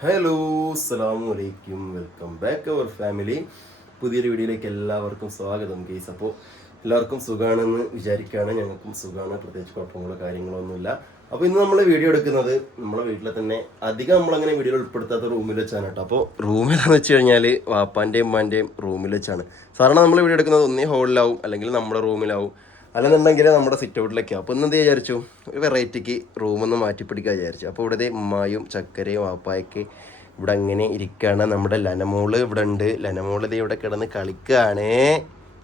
Hello അസ്സലാമു അലൈക്കും, welcome back അവർ family. പുതിയൊരു വീഡിയോയിലേക്ക് എല്ലാവർക്കും സ്വാഗതം ഗെയ്സ്. അപ്പോൾ എല്ലാവർക്കും സുഖമാണെന്ന് വിചാരിക്കുകയാണ്. ഞങ്ങൾക്കും സുഖമാണ്, പ്രത്യേകിച്ച് കുഴപ്പങ്ങളോ കാര്യങ്ങളൊന്നുമില്ല. അപ്പോൾ ഇന്ന് നമ്മൾ വീഡിയോ എടുക്കുന്നത് നമ്മളെ വീട്ടിലെ തന്നെ അധികം നമ്മളങ്ങനെ വീഡിയോയിൽ ഉൾപ്പെടുത്താത്ത റൂമിൽ വെച്ചാണ് കേട്ടോ. അപ്പോൾ റൂമിലാണെന്ന് വെച്ച് കഴിഞ്ഞാൽ വാപ്പാൻ്റെയും ഉമ്മാൻ്റെയും റൂമിൽ വെച്ചാണ് സാധാരണ നമ്മൾ വീഡിയോ എടുക്കുന്നത്. ഒന്നേ ഹോളിലാവും, അല്ലെങ്കിൽ നമ്മുടെ റൂമിലാവും, അല്ലെന്നുണ്ടെങ്കിൽ നമ്മുടെ സിറ്റ് ഔട്ടിലേക്കാണ്. അപ്പോൾ ഇന്ന് എന്ത് വിചാരിച്ചു, ഒരു വെറൈറ്റിക്ക് റൂമൊന്ന് മാറ്റിപ്പിടിക്കാൻ വിചാരിച്ചു. അപ്പോൾ ഇവിടെ ഉമ്മായും ചക്കരയും വാപ്പായൊക്കെ ഇവിടെ അങ്ങനെ ഇരിക്കുകയാണ്. നമ്മുടെ ലനമോള് ഇവിടെ ഉണ്ട്. ലനമോള് ഇത് ഇവിടെ കിടന്ന് കളിക്കുകയാണ്.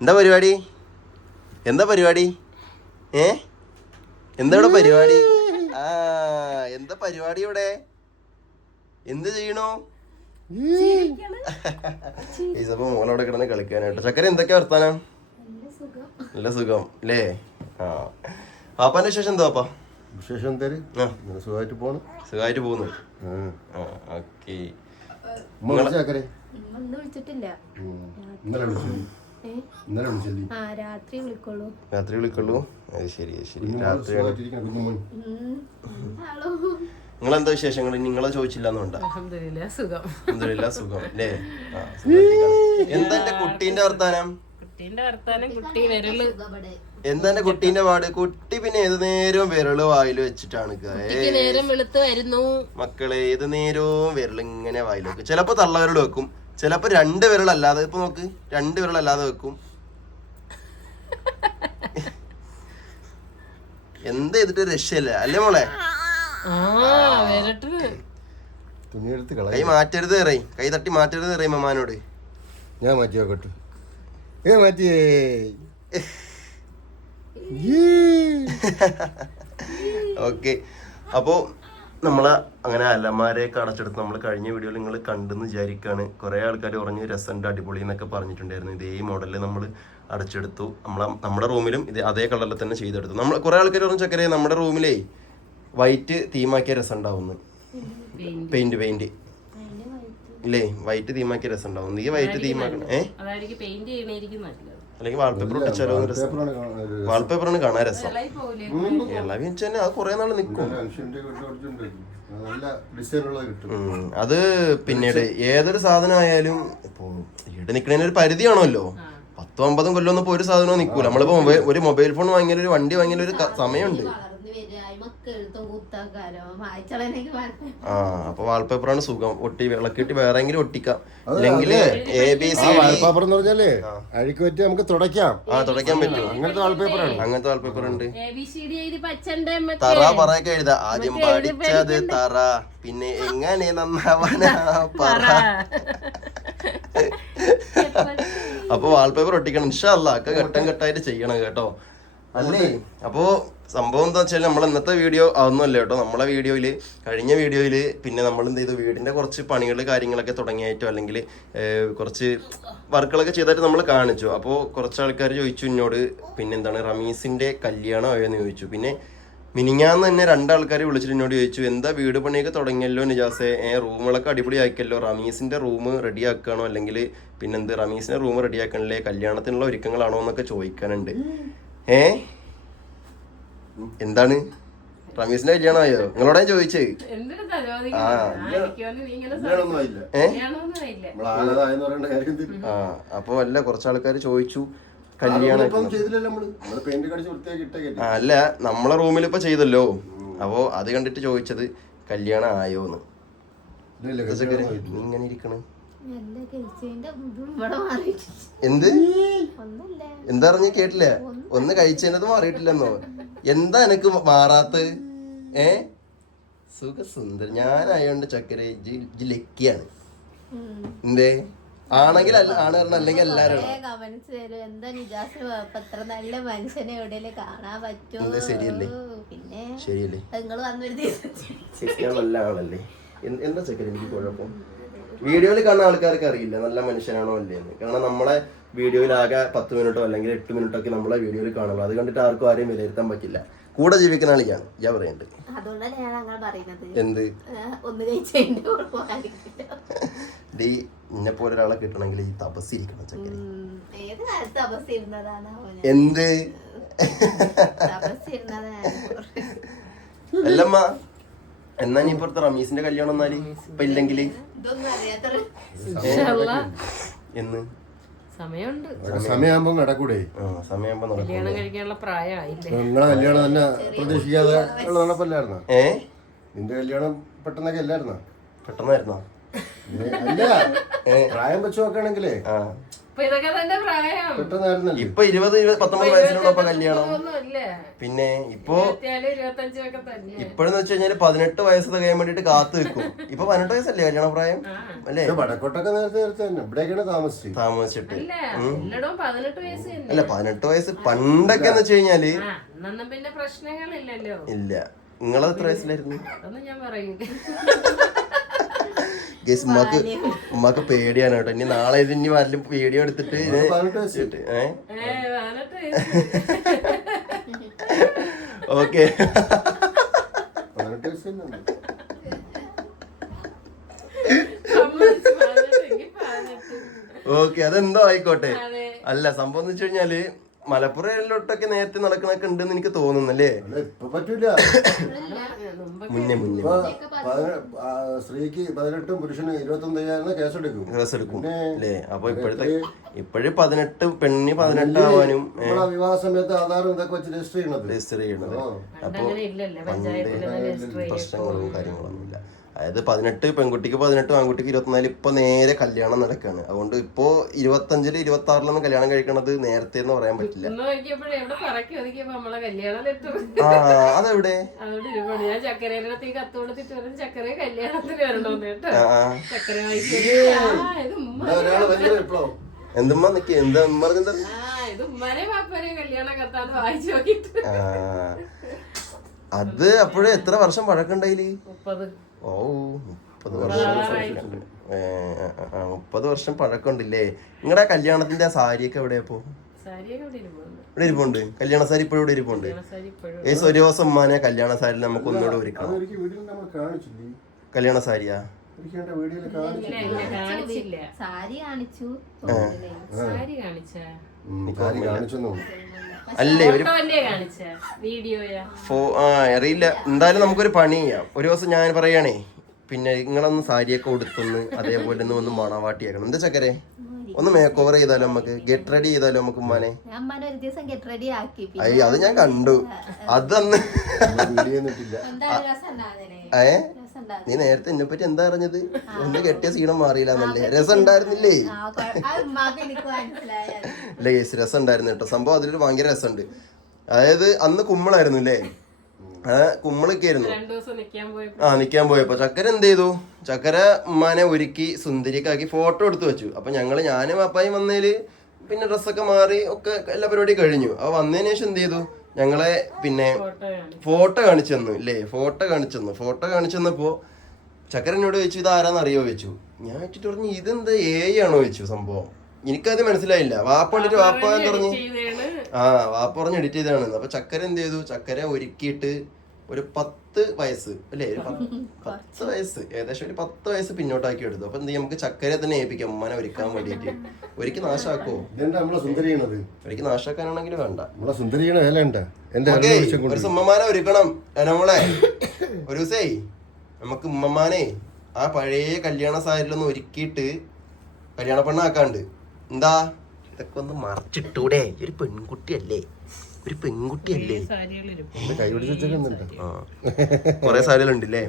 എന്താ പരിപാടി? എന്താ പരിപാടി? എന്താ ഇവിടെ പരിപാടി? എന്താ പരിപാടി ഇവിടെ? എന്ത് ചെയ്യണോ? അപ്പൊ മോളവിടെ കിടന്ന് കളിക്കാനായിട്ട്. ചക്കര എന്തൊക്കെയാ വർത്താനം? നല്ല സുഖം അല്ലേ? പാപ്പാന്റെ വിശേഷം എന്താ പാപ്പാ? വിശേഷം എന്തായാലും സുഖമായിട്ട് പോണു. സുഖമായിട്ട് പോകുന്നു. ഓക്കെ. രാത്രി വിളിക്കുള്ളൂ. അത് ശരി ശരി. രാത്രി നിങ്ങളെന്താ വിശേഷങ്ങൾ? നിങ്ങളെ ചോദിച്ചില്ലെന്നുണ്ടോ? സുഖം അല്ലേ? എന്താ എന്റെ കുട്ടീന്റെ വർത്താനം? എന്താ എന്റെ കുട്ടീന്റെ പാട്? കുട്ടി പിന്നെ ഏത് നേരവും വിരല് വായിൽ വെച്ചിട്ടാണ് മക്കളെ. ഏത് നേരവും വിരൽ ഇങ്ങനെ വായിൽ വെക്കും. ചിലപ്പോ തള്ളവിരൽ വെക്കും, ചിലപ്പോ രണ്ട് വിരലല്ലാതെ. ഇപ്പൊ നോക്ക്, രണ്ട് വിരലല്ലാതെ വെക്കും. എന്ത് ചെയ്തിട്ട് രക്ഷയില്ല അല്ലേ മോളെ? കൈ മാറ്റരുത് ഏറേ, കൈ തട്ടി മാറ്റരുത് ഏറേ മമ്മാനോട്. ഞാൻ മാറ്റി നോക്കട്ടെ. മാറ്റിയേ. ഓക്കെ. അപ്പോൾ നമ്മളെ അങ്ങനെ അലമാരയൊക്കെ അടച്ചെടുത്ത് നമ്മൾ കഴിഞ്ഞ വീഡിയോയിൽ നിങ്ങൾ കണ്ടെന്ന് വിചാരിക്കുകയാണ്. കുറേ ആൾക്കാർ പറഞ്ഞ് രസമുണ്ട്, അടിപൊളി എന്നൊക്കെ പറഞ്ഞിട്ടുണ്ടായിരുന്നു. ഇതേ മോഡലിൽ നമ്മൾ അടച്ചെടുത്തു. നമ്മുടെ റൂമിലും ഇത് അതേ കളറിൽ തന്നെ ചെയ്തെടുത്തു. നമ്മൾ കുറേ ആൾക്കാർ പറഞ്ഞു ചക്കരയെ നമ്മുടെ റൂമിലേ വൈറ്റ് തീമാക്കിയ രസം ഉണ്ടാവുന്നു. പെയിന്റ് ഇല്ലേ, വൈറ്റ് തീമാക്കിയ രസം ഉണ്ടാവും. നീ വൈറ്റ് തീമാക്കണം. അല്ലെങ്കിൽ വാൾപേപ്പർ ഒട്ടിച്ചാലോ? വാൾപേപ്പറാണ് കാണാൻ രസം. ഇളവി വെച്ചാൽ അത് കുറെ നാൾ നിൽക്കും. അത് പിന്നീട് ഏതൊരു സാധനം ആയാലും ഇപ്പൊ ഇവിടെ നിൽക്കുന്നതിന് ഒരു പരിധിയാണല്ലോ. 10-50 കൊല്ലമൊന്നും ഇപ്പൊ ഒരു സാധനവും നിൽക്കൂല. നമ്മളിപ്പോ ഒരു മൊബൈൽ ഫോൺ വാങ്ങിയാലും ഒരു വണ്ടി വാങ്ങിയാലും ഒരു സമയമുണ്ട്. അപ്പൊ വാൾപേപ്പറാണ് സുഖം. ഒട്ടി വിളക്കിട്ട് വേറെങ്കിലും ഒട്ടിക്കാം. അല്ലെങ്കിൽ വാൾപേപ്പർ എന്ന് പറഞ്ഞാലേ അഴുക്ക് പറ്റി നമുക്ക് തുടയ്ക്കാം. തുടയ്ക്കാൻ പറ്റും. അങ്ങനത്തെ വാൾപേപ്പറാണ്. അങ്ങനത്തെ വാൾപേപ്പർ ഉണ്ട്. തറ പറയൊക്കെ എഴുതാ. ആദ്യം പഠിച്ചത് തറ, പിന്നെ എങ്ങനെ നന്നാവാനാ പറ. അപ്പൊ വാൾപേപ്പർ ഒട്ടിക്കണം ഇൻഷാ അല്ലാഹ്. ഒക്കെ ഘട്ടം ഘട്ടമായിട്ട് ചെയ്യണം കേട്ടോ. അല്ലേ? അപ്പോ സംഭവം എന്താ വെച്ചാൽ നമ്മൾ ഇന്നത്തെ വീഡിയോ അതൊന്നുമല്ല കേട്ടോ. നമ്മളെ വീഡിയോയില്, കഴിഞ്ഞ വീഡിയോയില് പിന്നെ നമ്മൾ എന്ത് ചെയ്തു, വീടിന്റെ കുറച്ച് പണികൾ കാര്യങ്ങളൊക്കെ തുടങ്ങിയായിട്ടോ അല്ലെങ്കിൽ കുറച്ച് വർക്കുകളൊക്കെ ചെയ്തായിട്ട് നമ്മൾ കാണിച്ചു. അപ്പോൾ കുറച്ച് ആൾക്കാർ ചോദിച്ചു എന്നോട്, പിന്നെ എന്താണ് റമീസിന്റെ കല്യാണം ആയോന്ന് ചോദിച്ചു. പിന്നെ മിനിഞ്ഞാന്ന് തന്നെ 2 ആൾക്കാർ വിളിച്ചിട്ട് എന്നോട് ചോദിച്ചു, എന്താ വീട് പണിയൊക്കെ തുടങ്ങിയല്ലോ നിജാസെ, റൂമുകളൊക്കെ അടിപൊളി ആക്കിയല്ലോ, റമീസിന്റെ റൂം റെഡി ആക്കുകയാണോ, അല്ലെങ്കിൽ പിന്നെന്ത് റമീസിന്റെ റൂം റെഡി ആക്കണല്ലേ, കല്യാണത്തിനുള്ള ഒരുക്കങ്ങളാണോ എന്നൊക്കെ ചോദിക്കാനുണ്ട്. എന്താണ് റമീസിന്റെ കല്യാണം ആയോ? നിങ്ങളോടാ ചോദിച്ചേ? അപ്പൊ അല്ല, കുറച്ചാൾക്കാർ ചോദിച്ചു കല്യാണം. അല്ല, നമ്മളെ റൂമിൽ ഇപ്പൊ ചെയ്തല്ലോ. അപ്പൊ അത് കണ്ടിട്ട് ചോദിച്ചത് കല്യാണം ആയോന്ന്. ഇങ്ങനെ ഇരിക്കണ്. എന്ത്? എന്താ പറഞ്ഞ കേട്ടില്ല? ഒന്ന് കഴിച്ചത് മാറിയിട്ടില്ലെന്നോ? എന്താ എനക്ക് മാറാത്ത? സുഖസുന്ദർ ഞാനായോണ്ട് ചക്കര ലക്കിയാണ്. എന്തേ ആണെങ്കിൽ ആണ് പറഞ്ഞ, അല്ലെങ്കിൽ എല്ലാരും ശരിയല്ലേ? ശരിയല്ലേ? നല്ല ആളല്ലേ? എന്താ ചക്കര എനിക്ക് കുഴപ്പം? വീഡിയോയിൽ കാണുന്ന ആൾക്കാർക്ക് അറിയില്ല നല്ല മനുഷ്യനാണോ അല്ലേന്ന്. കാരണം നമ്മളെ വീഡിയോയിൽ ആകെ 10 മിനിറ്റോ അല്ലെങ്കിൽ 8 മിനിറ്റോ ഒക്കെ നമ്മളെ വീഡിയോയിൽ കാണുള്ളൂ. അത് കണ്ടിട്ട് ആർക്കും ആരെയും വിലയിരുത്താൻ പറ്റില്ല. കൂടെ ജീവിക്കുന്ന ആളിയാണ് ഞാൻ പറയുന്നത്. എന്ത് ഇന്നെ പോലെ ഒരാളെ കിട്ടണമെങ്കിൽ ഈ തപസ്സിരിക്കണം ചക്കര. എന്ത് അല്ലമ്മ എന്നാ നീ ഇപ്പുറത്തെ റമീസിന്റെ കല്യാണം എന്നാല് ഇപ്പൊ ഇല്ലെങ്കില് എന്ന് സമയമുണ്ട്. സമയമാകുമ്പോ നടക്കൂടെ? സമയമാകുമ്പോ കല്യാണം കഴിക്കാനുള്ള പ്രായമായില്ലേ? നിങ്ങളെ കല്യാണം തന്നെ പ്രതീക്ഷിക്കാതെ ഉള്ള നടപ്പല്ലായിരുന്നോ? നിന്റെ കല്യാണം പെട്ടെന്നൊക്കെ അല്ലായിരുന്നോ? പെട്ടെന്നായിരുന്നോ? അല്ല, പ്രായം വെച്ച് നോക്കുകയാണെങ്കിലേ ഇപ്പൊ ഇതൊക്കെ തന്നെ പ്രായം. പെട്ടെന്നായിരുന്നല്ലേ? ഇപ്പൊ 20-19 വയസ്സിലുള്ള കല്യാണം. പിന്നെ ഇപ്പൊ 25 ഒക്കെ തന്നെ. ഇപ്പോഴെന്ന് വെച്ച് കഴിഞ്ഞാല് 18 വയസ്സ് തികയാൻ വേണ്ടിട്ട് കാത്തു വെക്കും. ഇപ്പൊ 18 വയസ്സല്ലേ കല്യാണ പ്രായം അല്ലേ? വടക്കോട്ടൊക്കെ നേരത്തെ തന്നെ ഇവിടേക്കാണ് താമസിച്ചിട്ട്. എല്ലായിടവും 18 വയസ്സ് തന്നെ. അല്ല 18 വയസ്സ് പണ്ടൊക്കെ എന്ന് വെച്ച് കഴിഞ്ഞാല് അന്നൊന്നും പിന്നെ പ്രശ്നങ്ങളില്ലല്ലോ. ഇല്ല. നിങ്ങളെ എത്ര വയസ്സിലായിരുന്നു? അതൊന്നും ഞാൻ പറയൂല. ഗസ് ഉമ്മക്ക് പേടിയാണ് കേട്ടോ. ഇനി നാളെ ഇനി വല്ല വീഡിയോ എടുത്തിട്ട് ഓക്കെ ഓക്കെ അതെന്തോ ആയിക്കോട്ടെ. അല്ല സംഭവം എന്ന് വെച്ച് കഴിഞ്ഞാല് മലപ്പുറയിലോട്ടൊക്കെ നേരത്തെ നടക്കണൊക്കെ ഉണ്ടെന്ന് എനിക്ക് തോന്നുന്നല്ലേ? ഇപ്പൊ പറ്റൂല. മുന്നേ സ്ത്രീക്ക് 18 പുരുഷന് 21,000 കേസെടുക്കും അല്ലേ? അപ്പൊ ഇപ്പോഴും 18 പെണ്ണിന് 18 ആവാനും വിവാഹ സമയത്ത് ആധാരം ഇതൊക്കെ വെച്ച് രജിസ്റ്റർ ചെയ്യണത്. അപ്പൊ പ്രശ്നങ്ങളും കാര്യങ്ങളൊന്നുമില്ല. അതായത് 18 പെൺകുട്ടിക്ക് 18 ആൺകുട്ടിക്ക് 24 ഇപ്പൊ നേരെ കല്യാണം നടക്കാണ്. അതുകൊണ്ട് ഇപ്പൊ 25-ല് 26-ലൊന്നും കല്യാണം കഴിക്കണത് നേരത്തെ എന്ന് പറയാൻ പറ്റില്ല. അതെവിടെ? ഞാൻ ചക്കരയിലത്തി കത്ത് കൊടുത്തിട്ട് വരും ചക്കര കല്യാണത്തിന് വരണോന്ന് കേട്ടോ. ചക്കര എന്തുമ്മ നിക്ക് എന്താ ഇത് ഉമ്മാനെ പാപ്പനെയും കല്യാണം കത്താന്ന് വായിച്ചു നോക്കിട്ട്. അത് അപ്പോഴും എത്ര വർഷം പഴക്കണ്ടായില്? 30. ഓ 30 വർഷം. 30 വർഷം പഴക്കമുണ്ടല്ലേ? നിങ്ങളുടെ കല്യാണത്തിന്റെ ആ സാരിയൊക്കെ എവിടെയാപ്പോ? ഇവിടെ ഇരിപ്പുണ്ട്. കല്യാണ സാരി ഇപ്പോഴും ഇവിടെ ഇരിപ്പുണ്ട്. ഏസ് ഒരു ദിവസം ഉമ്മാനെ കല്യാണ സാരി നമുക്ക് ഒന്നുകൂടെ ഒരുക്കണം. കല്യാണ സാരിയാ? അല്ലേ അറിയില്ല. എന്തായാലും നമുക്കൊരു പണി ചെയ്യാം. ഒരു ദിവസം ഞാൻ പറയാണേ, പിന്നെ നിങ്ങളൊന്ന് സാരിയൊക്കെ ഉടുത്തൊന്ന് അതേപോലെ ഒന്ന് മണവാട്ടിയാക്കണം. എന്താ ചക്കരെ? ഒന്ന് മേക്ക് ഓവർ ചെയ്താലോ, നമുക്ക് ഗെറ്റ് റെഡി ചെയ്താലോ നമുക്ക് ഉമ്മാനെ? അയ്യോ അത് ഞാൻ കണ്ടു. അതന്ന് നീ നേരത്തെ എന്നെ പറ്റി എന്താ അറിഞ്ഞത്? ഒന്ന് കെട്ടിയ സീണം മാറിയില്ലെന്നല്ലേ? രസം ഉണ്ടായിരുന്നില്ലേ? അല്ല യേസ് രസം ഉണ്ടായിരുന്നു കേട്ടോ. സംഭവം അതിലൊരു ഭയങ്കര രസമുണ്ട്. അതായത് അന്ന് കുമ്മളായിരുന്നു അല്ലേ? കുമ്മളൊക്കെ ആയിരുന്നു. നിക്കാൻ പോയപ്പോ ചക്കര എന്ത് ചെയ്തു? ചക്കര ഉമ്മാനെ ഒരുക്കി സുന്ദരിക്കാക്കി ഫോട്ടോ എടുത്തു വെച്ചു. അപ്പൊ ഞാനും അപ്പായും വന്നേല് പിന്നെ ഡ്രസ്സൊക്കെ മാറി ഒക്കെ എല്ലാ പരിപാടിയും കഴിഞ്ഞു. അപ്പൊ വന്നതിന് ശേഷം എന്ത് ചെയ്തു? ഞങ്ങളെ പിന്നെ ഫോട്ടോ കാണിച്ചു തന്നു ഇല്ലേ? ഫോട്ടോ കാണിച്ചു തന്നപ്പോ ചക്കര എന്നോട് ചോദിച്ചു ഇത് ആരാന്ന് അറിയോ ചോദിച്ചു. ഞാൻ വെച്ചിട്ട് പറഞ്ഞു ഇതെന്താ ആണോ ചോദിച്ചു. സംഭവം എനിക്കത് മനസ്സിലായില്ല. വാപ്പ കണ്ടിട്ട് വാപ്പ പറഞ്ഞു വാപ്പ പറഞ്ഞ് എഡിറ്റ് ചെയ്താണ്. അപ്പൊ ചക്കര എന്ത് ചെയ്തു? ചക്കര ഒരുക്കിയിട്ട് ഒരു 10 വയസ്സ് അല്ലേ? ഒരു 10 വയസ്സ് ഏകദേശം ഒരു 10 വയസ്സ് പിന്നോട്ടാക്കി എടുത്തു. അപ്പൊ എന്ത് ചെയ്യും? നമുക്ക് ചക്കരെ തന്നെ ഏൽപ്പിക്കാം ഉമ്മാനെ ഒരുക്കാൻ വേണ്ടിയിട്ട്. ഒരിക്കൽ നാശാക്കോ? ഒരിക്കൽ നാശാക്കാനാണെങ്കിൽ വേണ്ട. ഒരു ഉമ്മമാനെ ഒരുക്കണം നമ്മളെ. ഒരു ദിവസേ നമുക്ക് ഉമ്മമാനെ ആ പഴയ കല്യാണ സാരിലൊന്ന് ഒരുക്കിയിട്ട് കല്യാണ പെണ്ണാക്കാണ്ട്. എന്താ ഇതൊക്കെ ഒന്ന് മറച്ചിട്ടൂടെ? ഒരു പെൺകുട്ടിയല്ലേ? കൊറേ സാരികളുണ്ടല്ലേ?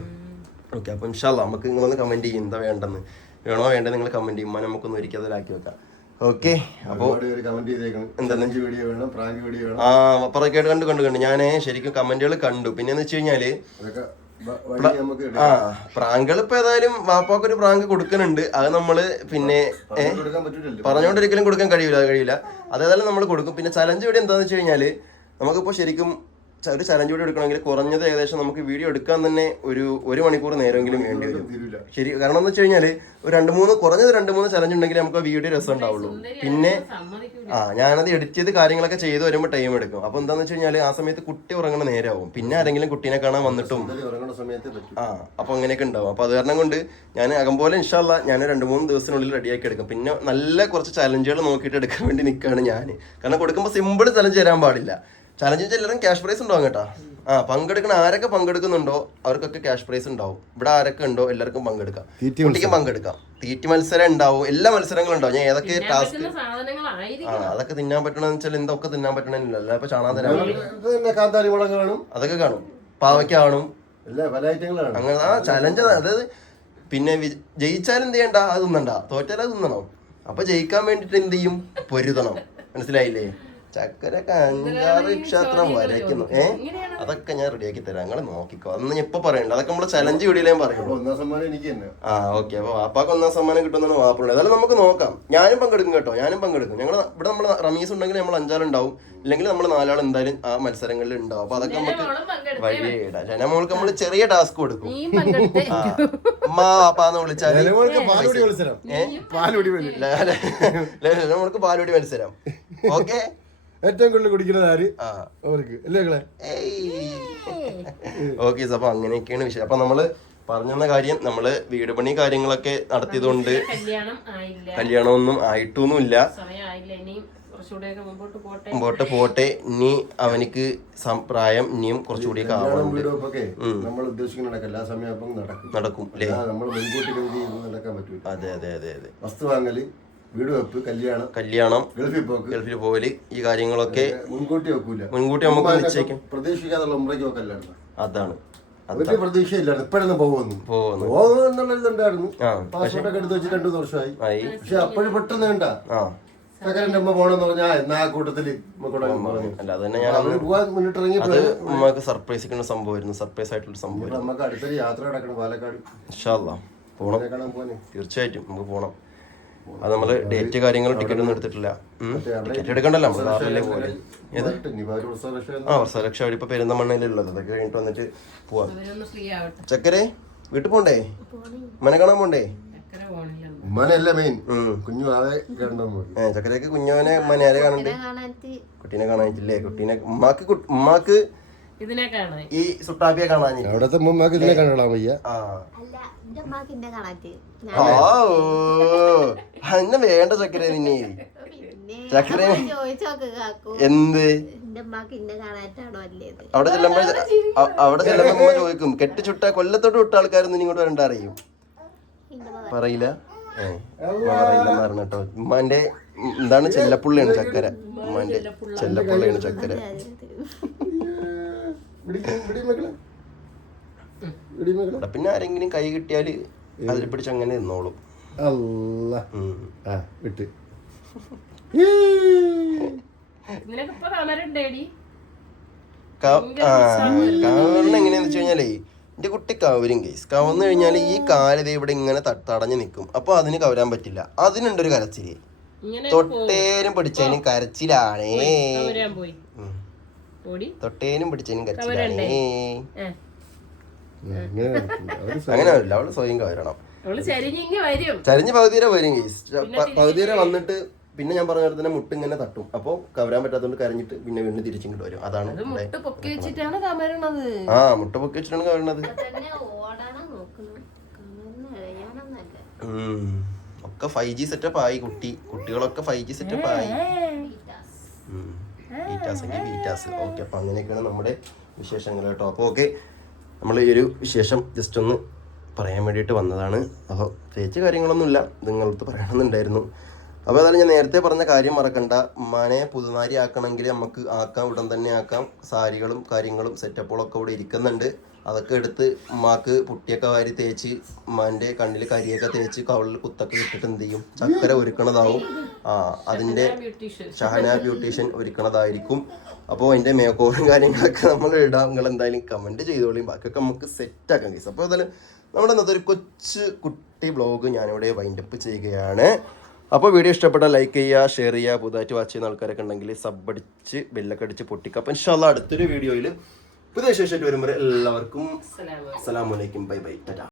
ഓക്കെ അപ്പൊ ഇൻഷാല്ലാ നമുക്ക് നിങ്ങളൊന്ന് കമന്റ് ചെയ്യും എന്താ വേണ്ടെന്ന്. വേണോ വേണ്ടത് നിങ്ങൾ കമന്റ് ചെയ്യും. നമുക്കൊന്ന് ഒരിക്കൽ അതിലാക്കി വെക്കാം. ഓക്കെ അപ്പൊ കണ്ടു ഞാൻ ശരിക്കും കമന്റുകൾ കണ്ടു. പിന്നെന്ന് വെച്ച് കഴിഞ്ഞാല് പ്രാങ്കൾ ഇപ്പൊ ഏതായാലും വാപ്പാക്കൊരു പ്രാങ്ക് കൊടുക്കുന്നുണ്ട്. അത് നമ്മള് പിന്നെ പറഞ്ഞോണ്ടൊരിക്കലും കൊടുക്കാൻ കഴിയില്ല. അതേതായാലും നമ്മൾ കൊടുക്കും. പിന്നെ ചലഞ്ച് വീഡിയോ എന്താന്ന് വെച്ച് കഴിഞ്ഞാല് നമുക്കിപ്പോ ശരിക്കും ഒരു ചലഞ്ച് വീഡിയോ എടുക്കണമെങ്കിൽ കുറഞ്ഞത് ഏകദേശം നമുക്ക് വീഡിയോ എടുക്കാൻ തന്നെ ഒരു മണിക്കൂർ നേരമെങ്കിലും വേണ്ടി വരും. ശരി, കാരണം എന്ന് വെച്ച് കഴിഞ്ഞാല് കുറഞ്ഞത് 2-3 ചലഞ്ച് ഉണ്ടെങ്കിൽ നമുക്ക് വീഡിയോ രസം ഉണ്ടാവുള്ളൂ. പിന്നെ ഞാനത് എഡിറ്റ് ചെയ്ത് കാര്യങ്ങളൊക്കെ ചെയ്ത് വരുമ്പോൾ ടൈം എടുക്കും. അപ്പൊ എന്താന്ന് വെച്ച് കഴിഞ്ഞാല് ആ സമയത്ത് കുട്ടി ഉറങ്ങണ നേരമാവും. പിന്നെ ആരെങ്കിലും കുട്ടീനെ കാണാൻ വന്നിട്ടും അപ്പൊ അങ്ങനെയൊക്കെ ഉണ്ടാവും. അപ്പൊ അത് കാരണം കൊണ്ട് ഞാൻ അകംപോലെ ഇൻഷാല്ലാ ഞാൻ 2-3 ദിവസത്തിനുള്ളിൽ റെഡിയാക്കി എടുക്കും. പിന്നെ നല്ല കുറച്ച് ചലഞ്ചുകൾ നോക്കിയിട്ട് എടുക്കാൻ വേണ്ടി നിൽക്കുകയാണ് ഞാൻ. കാരണം കൊടുക്കുമ്പോൾ സിമ്പിൾ ചലഞ്ച് തരാൻ പാടില്ല. ചലഞ്ച് എല്ലാവരും ക്യാഷ് പ്രൈസ് ഉണ്ടാവും കേട്ടോ. പങ്കെടുക്കണ ആരൊക്കെ പങ്കെടുക്കുന്നുണ്ടോ അവർക്കൊക്കെ ക്യാഷ് പ്രൈസ് ഉണ്ടാവും. ഇവിടെ ആരൊക്കെ ഉണ്ടോ എല്ലാവർക്കും പങ്കെടുക്കാം, കുട്ടിക്ക് പങ്കെടുക്കാം. തീറ്റി മത്സരം ഉണ്ടാവും, എല്ലാ മത്സരങ്ങളും ഉണ്ടാവും. ഞാൻ ഏതൊക്കെ ടാസ്ക് അതൊക്കെ തിന്നാൻ പറ്റണമെന്ന് വെച്ചാൽ എന്തൊക്കെ തിന്നാൻ പറ്റണമെന്നില്ല. ഇപ്പൊ ചാണാൻ തരാൻ അതൊക്കെ കാണും, പാവയ്ക്ക കാണും, അങ്ങനെ ചലഞ്ച്. അതായത് പിന്നെ ജയിച്ചാൽ എന്ത് ചെയ്യണ്ട, അത് തിന്നണ്ട, തോറ്റാൽ അത് തിന്നണം. അപ്പൊ ജയിക്കാൻ വേണ്ടിട്ട് എന്ത് ചെയ്യും, പൊരുതണം. മനസ്സിലായില്ലേ? ചക്കര കഞ്ചാറ് ക്ഷേത്രം വരയ്ക്കുന്നു. അതൊക്കെ ഞാൻ റെഡിയാക്കി തരാം, നിങ്ങൾ നോക്കിക്കോ. അന്ന് ഇപ്പൊ പറയണ്ട, അതൊക്കെ നമ്മള് ചലഞ്ച് വീഡിയോയിലേ പറയുള്ളൂ. ഓക്കെ. അപ്പൊ വാപ്പാക്ക് 1ാം സമ്മാനം കിട്ടുമെന്നാണ് വാപ്പുള്ളത്. അതായത് നമുക്ക് നോക്കാം. ഞാനും പങ്കെടുക്കും കേട്ടോ, ഞാനും പങ്കെടുക്കും. ഞങ്ങൾ ഇവിടെ നമ്മൾ റമീസ് ഉണ്ടെങ്കിൽ നമ്മൾ 5 ആളുണ്ടാവും, ഇല്ലെങ്കിൽ നമ്മൾ 4 ആൾ എന്തായാലും ആ മത്സരങ്ങളിൽ ഉണ്ടാവും. അപ്പൊ അതൊക്കെ നമുക്ക് വഴിയിടാം. ജനമോൾക്ക് നമ്മള് ചെറിയ ടാസ്ക് കൊടുക്കും. പാന്ന് വിളിച്ചാല് ജനമോൾക്ക് പാലുടി മത്സരം. ഓക്കെ, ഏറ്റവും കൂടുതൽ കുടിക്കുന്നത് ആര് അവർക്ക് അല്ലേ? ഓക്കെ. അപ്പൊ അങ്ങനെയൊക്കെയാണ് വിഷയം. അപ്പൊ നമ്മള് പറഞ്ഞ കാര്യം, നമ്മള് വീട് പണി കാര്യങ്ങളൊക്കെ നടത്തിയതുകൊണ്ട് കല്യാണമൊന്നും ആയിട്ടൊന്നുമില്ല. മുമ്പോട്ട് പോട്ടെ. ഇനി അവനിക്ക് പ്രായം ഇനിയും കുറച്ചുകൂടിയൊക്കെ നടക്കും അല്ലേ? അതെ അതെ അതെ അതെ. വസ്തു വാങ്ങല്, വീട് വെപ്പ്, കല്യാണം, ഗൾഫിൽ പോവല്, ഈ കാര്യങ്ങളൊക്കെ മുൻകൂട്ടി നമുക്ക് നിശ്ചയിക്കും. പ്രതീക്ഷിക്കാതുള്ള ഉംറയ്ക്ക് പോക്കല്ലായിരുന്നു. അതാണ് ഒരു പ്രതീക്ഷയില്ലായിരുന്നു. ഇപ്പോഴൊന്നും പോകുന്നുണ്ടായിരുന്നു. പാസ്പോർട്ടൊക്കെ എടുത്ത് വെച്ച് 2 വർഷമായി. പക്ഷെ അപ്പോഴും പെട്ടെന്ന് വേണ്ട സെക്കൻഡ് അമ്മ പോണെന്ന് പറഞ്ഞാൽ എന്നാ കൂട്ടത്തില് നമുക്ക് സർപ്രൈസ് സംഭവമായിരുന്നു. സർപ്രൈസ് ആയിട്ടുള്ള സംഭവം. നമുക്ക് അടുത്തൊരു യാത്ര നടക്കണം പാലക്കാട്. പോണം, തീർച്ചയായിട്ടും നമുക്ക് പോണം. അത് നമ്മള് ഡേറ്റ് കാര്യങ്ങളും ടിക്കറ്റ് ഒന്നും എടുത്തിട്ടില്ല. ടിക്കറ്റ് എടുക്കണ്ടല്ലോ, നമ്മള് കാറിലല്ലേ പോലെ. വർഷലക്ഷ ഇപ്പൊ പെരുന്തമണ്ണയിലുള്ളത്. അതൊക്കെ കഴിഞ്ഞിട്ട് വന്നിട്ട് പോവാം. ചക്കരെ വീട്ടിൽ പോണ്ടേ? മനെ കാണാൻ പോണ്ടേ? ചക്കരക്ക് കുഞ്ഞവനെ മനെ കാണണ്ടേ? കുട്ടീനെ കാണാനില്ലേ? കുട്ടീനെ ഉമ്മാക്ക് ഈ സുട്ടാപ്പിയെ കാണാനില്ല. അവിടത്തെ ഉമ്മാക്ക് ഇതിനെ കാണാൻ വയ്യ. എന്നെ വേണ്ട ചക്കര. നിന്നെ ചക്കര എന്ത് അവിടെ ചെല്ലുമ്പോ ചോദിക്കും, കെട്ടിച്ചുട്ട കൊല്ലത്തോട്ട് വിട്ട ആൾക്കാരൊന്നും ഇങ്ങോട്ട് വരണ്ട അറിയും. പറയില്ല, പറയില്ലെന്ന് പറഞ്ഞു കേട്ടോ. ഉമ്മാന്റെ എന്താണ്, ചെല്ലപ്പുള്ളിയാണ് ചക്കര. ഉമ്മാന്റെ ചെല്ലപ്പുള്ളിയാണ് ചക്കര. പിന്നെ ആരെങ്കിലും കൈ കിട്ടിയാല് അതിൽ പിടിച്ച് അങ്ങനെ നിന്നോളും. കവറിന് എങ്ങനെയാന്ന് വെച്ച് കഴിഞ്ഞാലേ, എന്റെ കുട്ടി കവരും കേസ് കവർന്നു കഴിഞ്ഞാല് ഈ കാലത് ഇവിടെ ഇങ്ങനെ തടഞ്ഞു നിൽക്കും. അപ്പൊ അതിന് കവരാൻ പറ്റില്ല. അതിനുണ്ടൊരു കരച്ചില്. തൊട്ടേനും പിടിച്ചതിനും കരച്ചിലാണേ. തൊട്ടേനും പിടിച്ചതിനും കരച്ചിലാണേ. അങ്ങനെ വരില്ല, അവള് സ്വയം കവരണം. ചരിഞ്ഞ് പകുതി വരെ വരും കേസ്. പകുതി വരെ വന്നിട്ട് പിന്നെ ഞാൻ പറഞ്ഞ പോലെ തന്നെ മുട്ട് ഇങ്ങനെ തട്ടും. അപ്പൊ കവരാൻ പറ്റാത്തതുകൊണ്ട് കരഞ്ഞിട്ട് പിന്നെ വീണ്ടും തിരിച്ചിങ്ങോട്ട് വരും. അതാണ് മുട്ട പൊക്കി വെച്ചിട്ടാണ് കവരണത്. ഒക്കെ 5G സെറ്റപ്പ് ആയി. കുട്ടികളൊക്കെ 5G സെറ്റപ്പ് ആയി. ഓക്കെ. അപ്പൊ അങ്ങനെയൊക്കെയാണ് നമ്മുടെ വിശേഷങ്ങൾ കേട്ടോ. അപ്പൊ ഓക്കെ, നമ്മൾ ഈ ഒരു വിശേഷം ജസ്റ്റ് ഒന്ന് പറയാൻ വേണ്ടിയിട്ട് വന്നതാണ്. അപ്പോൾ പ്രത്യേകിച്ച് കാര്യങ്ങളൊന്നുമില്ല, നിങ്ങളടുത്ത് പറയണമെന്നുണ്ടായിരുന്നു. അപ്പോൾ ഏതായാലും ഞാൻ നേരത്തെ പറഞ്ഞ കാര്യം മറക്കണ്ട. ഉമ്മാനെ പുതുനാരി ആക്കണമെങ്കിൽ നമുക്ക് ആക്കാം, ഉടൻ തന്നെ ആക്കാം. സാരികളും കാര്യങ്ങളും സെറ്റപ്പുകളൊക്കെ ഇവിടെ ഇരിക്കുന്നുണ്ട്. അതൊക്കെ എടുത്ത് ഉമ്മാക്ക് പുട്ടിയൊക്കെ വാരി തേച്ച് ഉമ്മാൻ്റെ കണ്ണിൽ കരിയൊക്കെ തേച്ച് കവളിൽ കുത്തൊക്കെ ഇട്ടിട്ട് എന്ത് ചെയ്യും, ചക്കര ഒരുക്കണതാവും. അതിൻ്റെ ഷഹന ബ്യൂട്ടീഷ്യൻ ഒരുക്കണതായിരിക്കും. അപ്പോൾ അതിൻ്റെ മേക്കോറും കാര്യങ്ങളൊക്കെ നമ്മൾ ഇടാം. നിങ്ങൾ എന്തായാലും കമൻറ്റ് ചെയ്തോളിയും. ബാക്കിയൊക്കെ നമുക്ക് സെറ്റാക്കാം കേസ്. അപ്പോൾ ഏതായാലും നമ്മുടെ ഇന്നത്തെ ഒരു കൊച്ചു കുട്ടി ബ്ലോഗ് ഞാനിവിടെ വൈൻഡപ്പ് ചെയ്യുകയാണ്. അപ്പോൾ വീഡിയോ ഇഷ്ടപ്പെട്ടാൽ ലൈക്ക് ചെയ്യുക, ഷെയർ ചെയ്യുക. പുതുതായിട്ട് വാച്ച് ചെയ്യുന്ന ആൾക്കാരൊക്കെ ഉണ്ടെങ്കിൽ സബ് അടിച്ച് ബെല്ലൊക്കെ അടിച്ച് പൊട്ടിക്കുക. അപ്പോൾ ഇൻഷാല്ലാ അടുത്തൊരു വീഡിയോയിൽ പുതിയ വിശേഷമായിട്ട് വരുമ്പോൾ എല്ലാവർക്കും അസ്സലാമു അലൈക്കും, ബൈ ബൈ, ടാറ്റാ.